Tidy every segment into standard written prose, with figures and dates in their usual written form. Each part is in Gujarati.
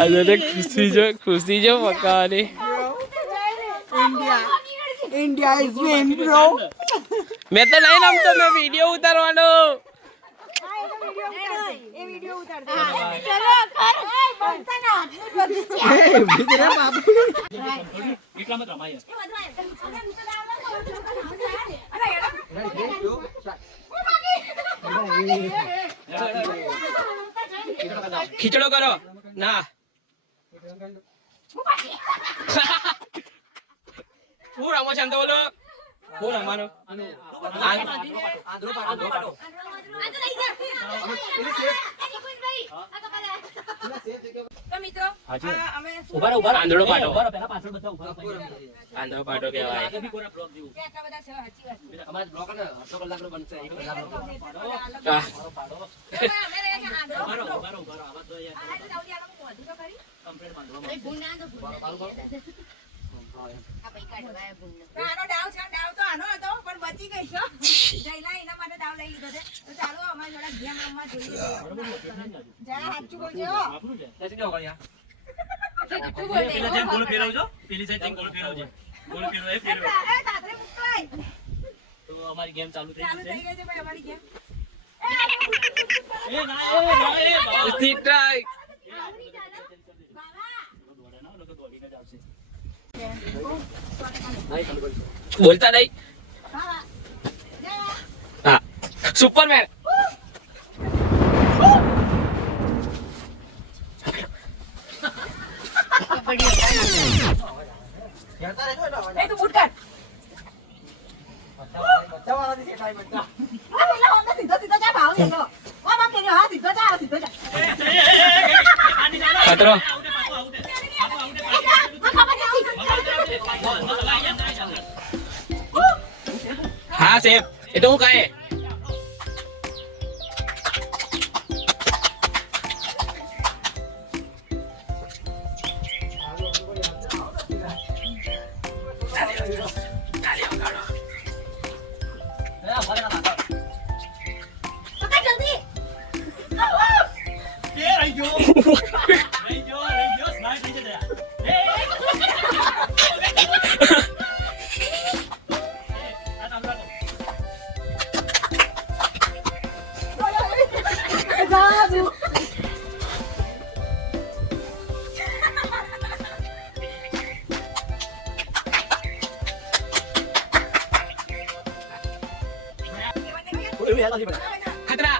આજે ખુશી જો પકાવાની India is win, bro. મેં તો નહીં રમતો મેં વિડિયો ઉતારવાનો એ વિડિયો ઉતાર દે ચલો કર બનતા ના ભીતરે બાપુ એટલા મત રમાય ખીચડો કરો ના હું રમો છે એમ તો બોલો હું રમવાનો આંધળો પાડો તો મિત્રો અમે ઉભા આંધળો પાડો પહેલા પાછળ બધા ઉભા આંધળો પાડો કહેવાય આગે બી કોરા બ્લોક જેવું કેટલા બધા છે સાચી વાત અમાર બ્લોક ને 8 કલાકનો બનશે 1 કલાકનો પાડો અમે રે છે આંધળો ઉભા આવાજ દો યાર આ તો દાઉડી આલો વધુ તો કરી કમ્પ્લીટ બાંધો એ ગુના તો ગુના આ ભાઈ કાઢવાય ગુના આનો ડાવ છે ડાવ તો આનો હતો પણ બચી ગઈ છો જઈલા એના માટે ડાવ લઈ લીધો છે તો ચાલો અમાર જોડા ગેમ રમવા જોઈએ જા હાચું બોલજો એસી જાઓ ગયા જુઠ્ઠું બોલ દે પેલા જેમ ગોળ ફેરવજો પેલી સાઈડ જેમ ગોળ ફેરવજો ગોળ ફેરવો એ ફેરવો એ સાસરે મુકાય તો અમારી ગેમ ચાલુ થઈ ચાલુ ગઈ થઈ ગઈ છે ભાઈ અમારી ગેમ છે એ ના ઠીક ઠાક બોલતા નહીં હા સુપરમેન એ તું બૂટ કાઢ બચાવવાના છે ટાઈમ બધા આ પેલા હોંડા સીધો સીધો જા ભાવ લેતો ઓ મમ કે હા સીધો જા ખતરો હા સેફ એ તો હું કહે ખતરા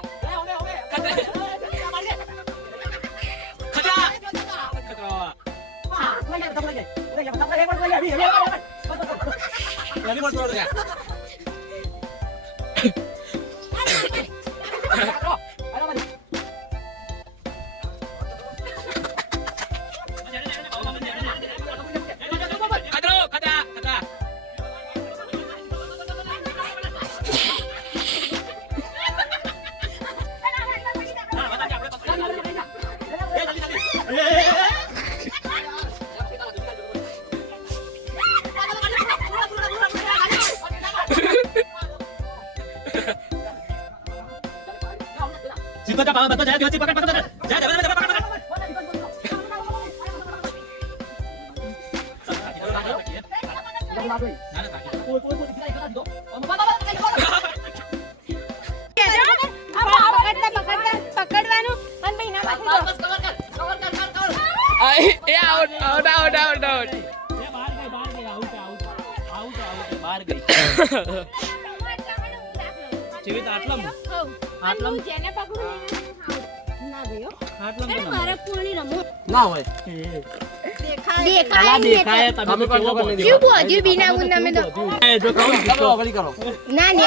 सीधा पाव बता जा पकड़ जा પકડવાનું અને ભાઈ ના એ આઉટ बाहर गई जीवित आटलम आटलम જેને પકડું ના ગયો आटलम અરે મારા પૂરી રમો ના હોય देखाया तभी तो ક્યું બોજુ બિના મુન નમે તો जो कहूं કરો અગલી કરો ના ને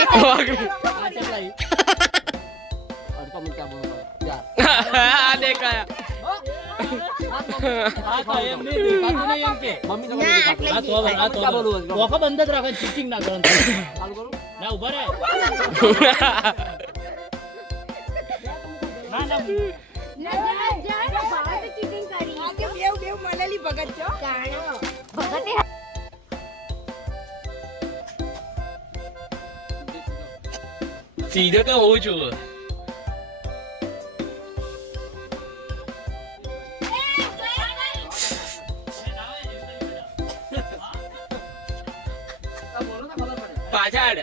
અડકા મને ક્યાં બોલવા યાર આ દેખાયા આ તો એમ નહીં દેખાતું નહીં એમ કે મમ્મી ના આટલે આ તો વોકો બંધ જ રાખે ચીટિંગ ના કરવાનું ચાલુ કરું ના ઉભા રહે ના ના ના જા બાત ચીટિંગ કરી આ કે બેવ મલેલી ભગત છો જાણો ભગતે સીધો તો હોઉં છું પાછળ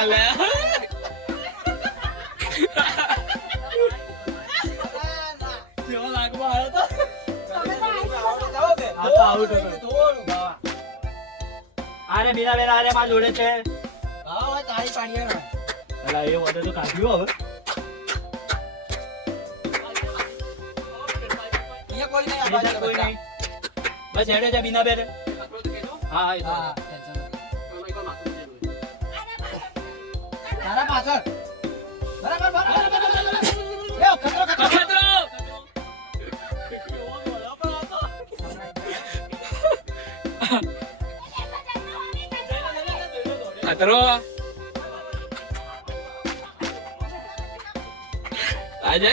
અલે કેવો લાગવા આવ્યો તો આ તો આઉટ હતો. અરે બીના બેન અરે માં જોડે છે હા ભાઈ તાળી પાડીએ ને. અલા એ વધે તો કાઢ્યો હવે અહીંયા કોઈ નહીં, આ બાજુ કોઈ બધા. નહીં બસ હેડે છે બીના બેન હા હા એ તો હા, ટેન્શન નથી. તારા પાછળ. બરાબર, બરાબર, બરાબર, બરાબર. એ ખતરો, ખતરો. ખતરો ખતરો આજે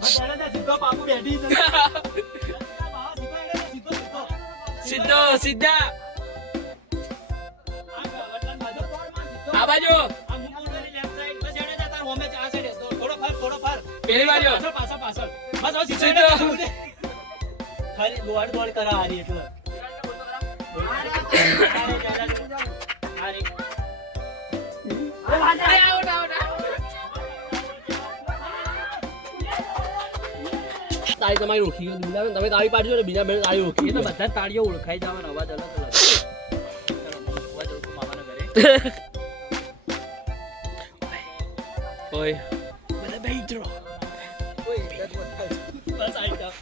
બસ હેડે છે સીધો પાપુ બેઠી છે સીધો સીધા આ બાજુ પેલી બાજુ સીધો ખાલી દોડ દોડ કરા હારી એટલે તાળી તમારી ઓળખી ગઈ. બીજા બેન તમે તાળી પાડજો ને બીજા બેન તાળી ઓળખી એ તો ગઈ. બધા તાળીઓ ઓળખાઈ જવાનો અવાજ અલગ અલગ અવાજ ઓળખો મામાના ઘરે ઓય બસ આવી જાઓ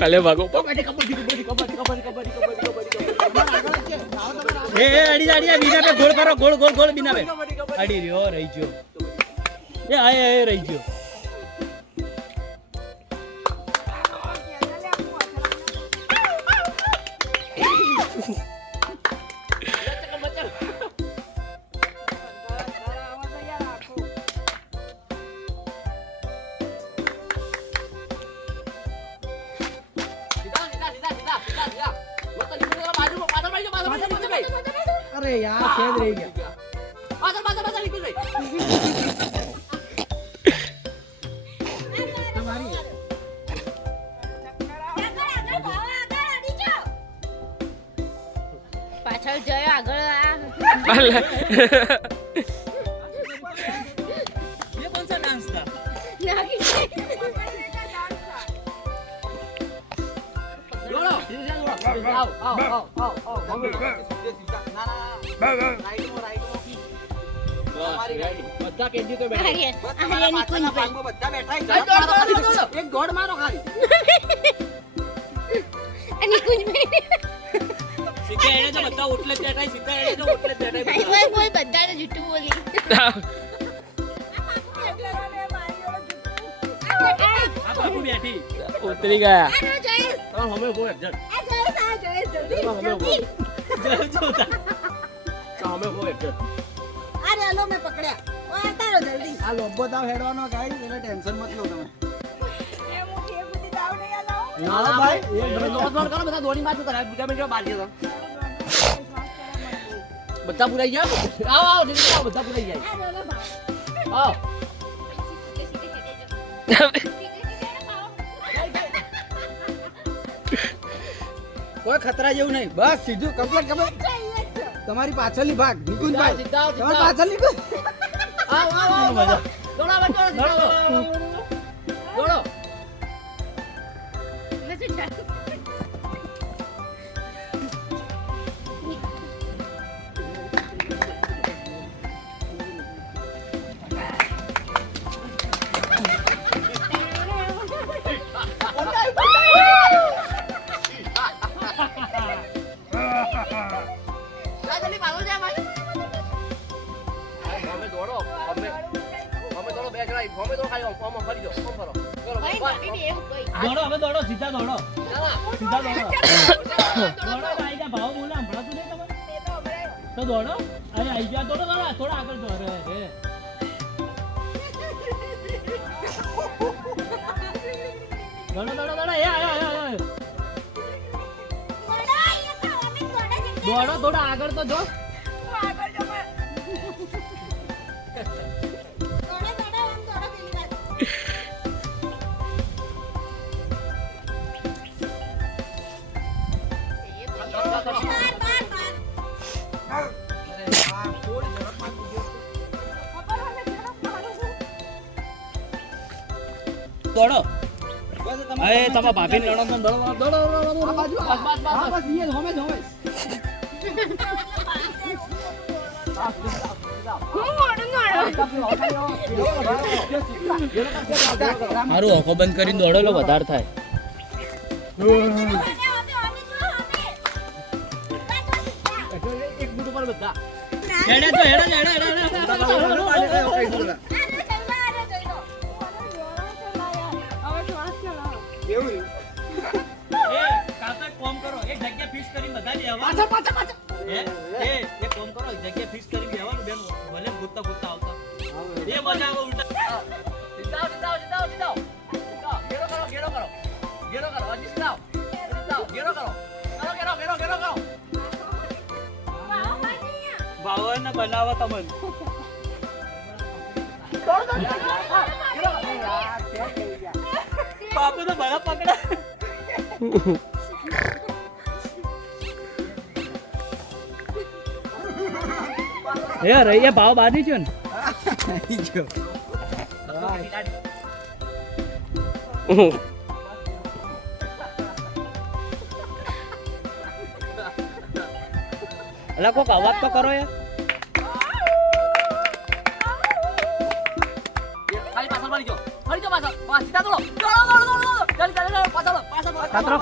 કાલે ભાગો એ અડી જા બીના બે ગોળ કરો ગોળ ગોળ ગોળ બીના બે અડી રહ્યો રહી ગયો એ આય આય રહી ગયો અરે યાર ખેદ રહી ગયા. પાછળ જયો આગળ આ અલે ये कौन सा डांस था દોડો. આવ, આવ, આવ, આવ, આવ. ના, ના, ના. રાઈટમાં, રાઈટમાં. તમારી રાઈટ. બધા કેન્ડી તો બેઠા. આર્યન તમારા આર્યન પાછળના નિકુંજભાઈ ભાગમાં બધા બેઠા. એક દોડ મારો ખાલી. નિકુંજભાઈ સીધા એને તો બધા ઓટલે બેઠા સીધા એને તો ઓટલે બેઠા કોઈ કોઈ બધાને જૂઠું બોલી આ બાપુ બેઠી ઉતરી ગયા આનો જયેશ તમે હમે ઉભો એકજણ. આ જયેશ જલ્દી તમે હમે ઉભો. જલ્દી તો હમે ઉભો એકજણ. આ રેલો મેં પકડ્યા ઓ તારો જલ્દી આ લોબો તાવ હેડવાનો ગાઈ એટલે ટેન્શન મત લો તમે. એ મુઠી એ બધી દાવ નહીં આલો ના ભાઈ તમે દોડ દોડ કરો બધા દોડી મારજો તારા બીજા મિનિટ બાર ગયા બધા પુરાઈ ગયા. આવો આવો જલ્દી આવો બધા પુરાઈ જાય. આ રેલો ભાવ આવો. સીધે સીધે સીધે સીધે સીધે કોઈ ખતરા જેવું નહીં બસ સીધું કમ્પ્લીટ તમારી પાછળની ભાગ નિકુંજભાઈ સીધા, સીધા. તમારી પાછળની ભાગ. મજા. દોડો, દોડો. અમે દોડો, બે જણા, અમે દોડો ખાલી ઓમ ફરી દો, ઓમ ફરો. દોડો, બસ. દોડો હવે દોડો સીધા દોડો ના, સીધા દોડો દોડો તો આઈ જા ભાવ બોલા સંભળાતું નહીં તમારે તો દોડો અરે આઈ જા દોડો થોડા આગળ દોડો રે દોડો એ આયો દોડો થોડા આગળ તો જો દોડો અરે તમારા ભાભીને લડો તો દોડો આ બાજુ આ બસ ઈ જ હોમે જ હોમે મારું આંખો બંધ કરીને દોડેલો વધારે થાય એક બૂટ ઉપર બધા. હેડે તો હેડે કેવું એ કાકા કોમ કરો એક જગ્યા ફિક્સ કરીને બધા લેવા હે એ કોમ કરો એક જગ્યા ફિક્સ કરીને લેવાનું બેન ભલે ગોતતા આવતા એ મજા આવે ઉલટા સીધા. ગેરો કરો. હજી સીધા. ગેરો કરો. ભાવને બનાવવા તમને બાપુ તો ભલા પકડા એ રહી ભાવ બાંધી છે ને અલા કોક અવાજ તો કરો યાર ખાલી પાછળ ફરી જાઓ, પાછળ. સીધા દોડો. ચાલી. પાછળ. ખતરો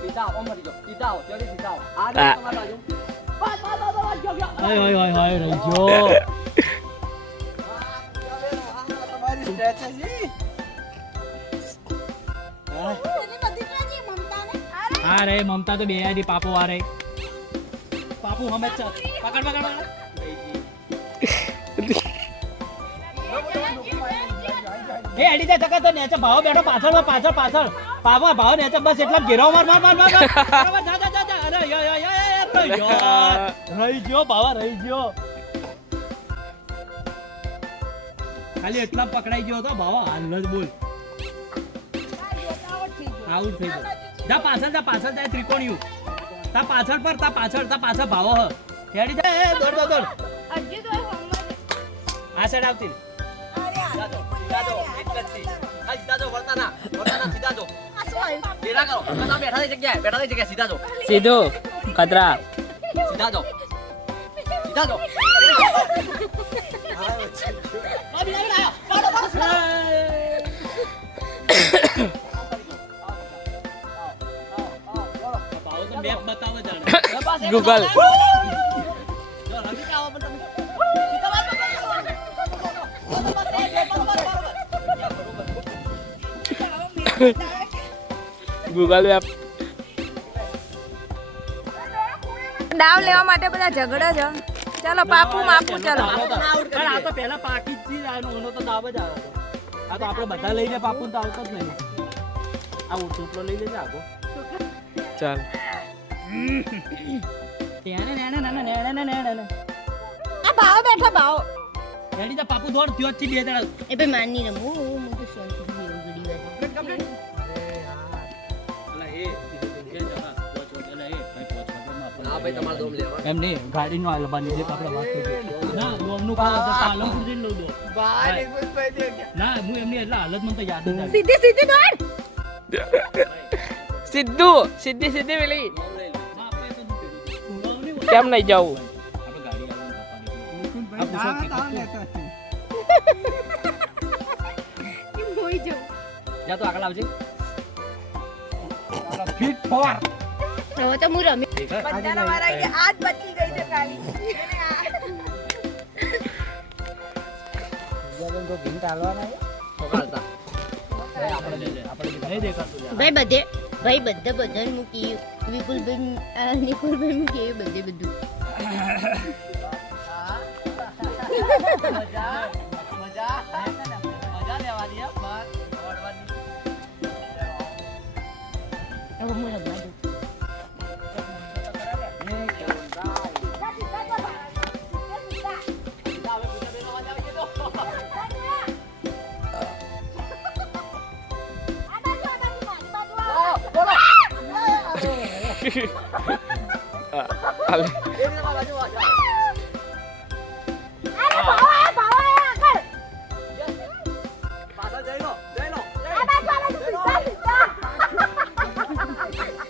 સીધા આવો, ઓમ ફરી જાઓ. સીધા આવો, જલ્દી સીધા આવો. આ જો તમારી બાજુ. બસ, ગયો. હાય રહી જો તમારી સ્ટ્રેટેજી આ રે મમતા તો બે આડી પાપો આ રે પાપુ હમે છે પકડ એ આડી જા ટકા તો નેચે ભાવ બેઠો પાછળ ભાવ નેચે બસ એટલા ઘેરાવ માર જા અરે રહી ગયો ભાવ રહી ગયો ખાલી એટલા પકડાઈ ગયો તો ભાવ હાલ જ બોલ આઉટ થઈ ગયો જા પાછળ જાય ત્રિકોણિયું તા પાછળ ભાવો હ હેડી જા દોડ આ સાઈડ આવતી સીધા જાઓ, એક જ છે. ખાલી સીધા જાઓ, વળતા ના, સીધા જાઓ. બેઠા કરો. બસ આ બેઠા ની જગ્યાએ, સીધા જાઓ. સીધો ખતરા સીધા જાઓ. ભાવો તો મેપ બતાવે જાણે ગૂગલ. ગૂગલ મેપ દાવ લેવા માટે બધા ઝઘડો છે. ચાલો પાપુ માપુ ચાલો. પણ આ તો પહેલા પાકી જ આનો તો દાવ જ આવે આ તો આપણે બધા લઈ લે પાપુ તો આવતો જ નહીં આ ઉઠુપલો લઈ લેજે આગો ચાલ આ ભાવ બેઠો ભાવ. રેડી જા પાપુ દોડ ત્યો થી બે જણા એ ભાઈ માની રમો હું તો શાંતિ થી ઘડી વાર. ભાઈ તમારે દોમ લેવા એમ નહીં ગાડીનો આલબાની જે આપણે વાત કરી ના દોમનું કામ તો પાલનપુર જઈને લઉં દો ના હું એમની એટલે હાલત મને તો યાદ જ આવી સીધી સીધી દોડ સીધી પેલી દોમ લઈ લો ના, આપણે તો શું કર્યું? દોમની વસ્તુ કેમ નહીં જવું આપણે ગાડી આલવાનું પપ્પાને. આ પૂછો કે મોઈ જો જા તો આગળ આવજે ફિટ ફોર હવે તો હું રમી ઠીક હે બધાના વારા આઈ ગયા. આજ બચી ગઈ છે ખાલી એને આ જગન તો ઘીંટ હાલવાના છે. પકડતા આપણે લઈ લે આપણે નહીં દેખાતું યાર. ભાઈ બધા મૂકી વિપુલભાઈ નિકુલભાઈ મૂકી બધે બધું મજા લેવાની હે બસ વળવાની હવે હું રમવા દઉં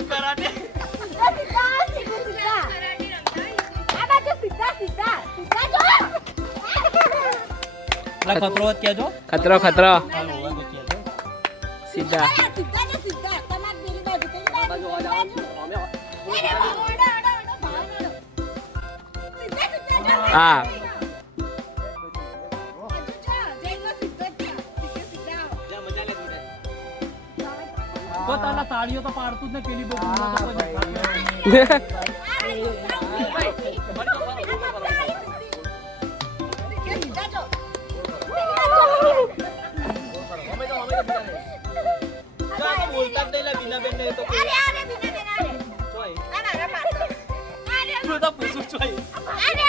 કરાટે એટલે ખતરો જ કહેજો ખતરો હાલો હવે કહેજો સીધા બાજુ અવાજ આવે અમે હા જા મજા લે તું પોતાના તાળીઓ તો પાડતું જ ને પેલી બહુ ગુંડો તો કોઈ બોલતા જ નહીં લે બીનાબેન ને તો કોઈ તું તો પૂછું ચોય અરે